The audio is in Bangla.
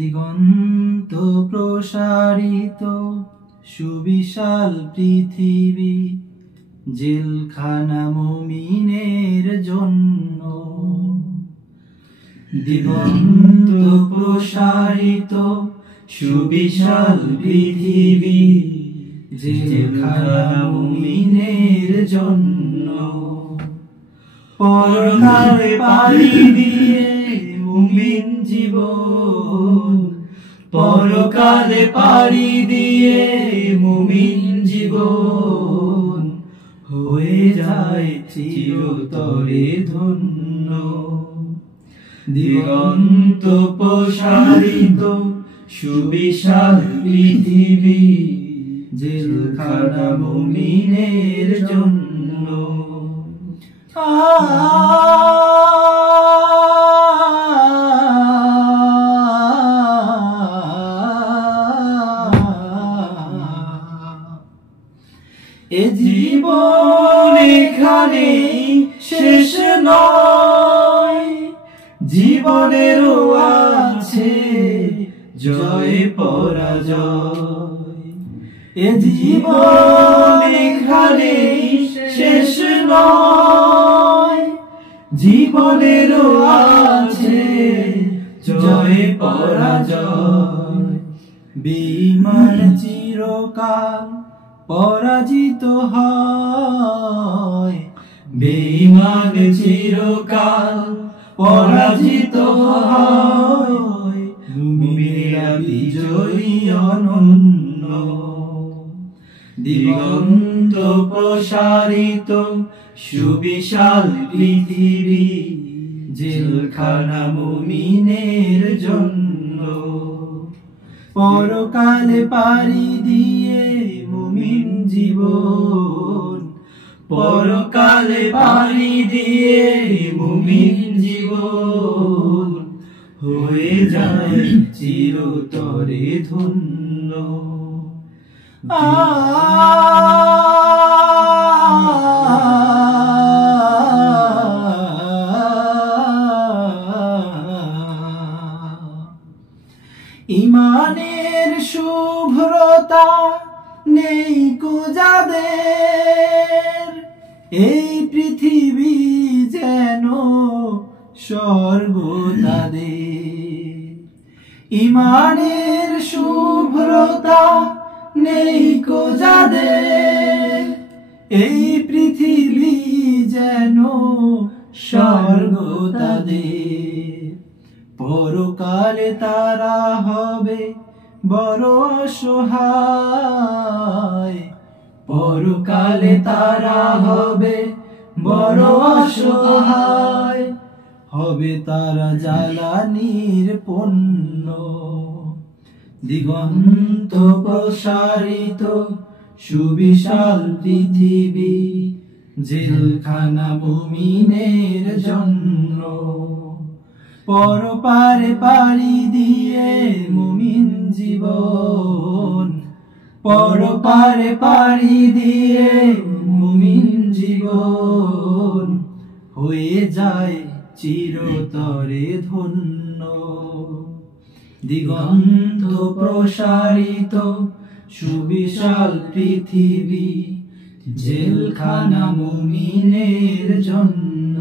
দিগন্ত প্রসারিত সুবিশাল পৃথিবী, জেলখানা মুমিনের জন্য। দিগন্ত প্রসারিত সুবিশাল পৃথিবী, জেলখানা মুমিনের জন্য। পরকালে পাড়ি দিয়ে মুমিন জীবন, পরকালে পাড়ি দিয়ে মুমিন জীবন হয়ে যায় চিরতরে ধন্য। দিগন্ত প্রসারিত সুবিশাল পৃথিবী, জেলখানা মুমিনের জন্য। এ জীবন এখানে শেষ নয়, জীবনেরও আছে জয় পরাজয়। এ জীবন এখানে শেষ নয়, জীবনেরও আছে জয় পরাজয়। বেঈমান চিরকাল পরাজিত হয়, বেঈমান চিরকাল পরাজিত হয়, মুমিনেরা বিজয়ী অনন্য। দিগন্ত প্রসারিত সুবিশাল পৃথিবী, জেলখানা মুমিনের জন্য। পরকালে পাড়ি দিয়ে মুমিন জীবন, পরকালে পাড়ি দিয়ে মুমিন জীবন হয়ে যায় চিরতরে ধন্য। ইমানের শুভ্রতা নেই কো যাদের, এই পৃথিবী যেন স্বর্গ তাদের। ইমানের শুভ্রতা নেই কো যাদের, এই পৃথিবী যেন স্বর্গ তাদের। পরকালে তারা হবে বড় অসহায়, পরকালে তারা হবে বড় অসহায়, হবে তারা জ্বালানির পণ্য। দিগন্ত প্রসারিত সুবিশাল পৃথিবী, জেলখানা মুমিনের জন্য। পরপারে পাড়ি দিয়ে মুমিন জীবন, পরপারে পাড়ি দিয়ে মুমিন জীবন হয়ে যায় চিরতরে ধন্য। দিগন্ত প্রসারিত সুবিশাল পৃথিবী, জেলখানা মুমিনের জন্য।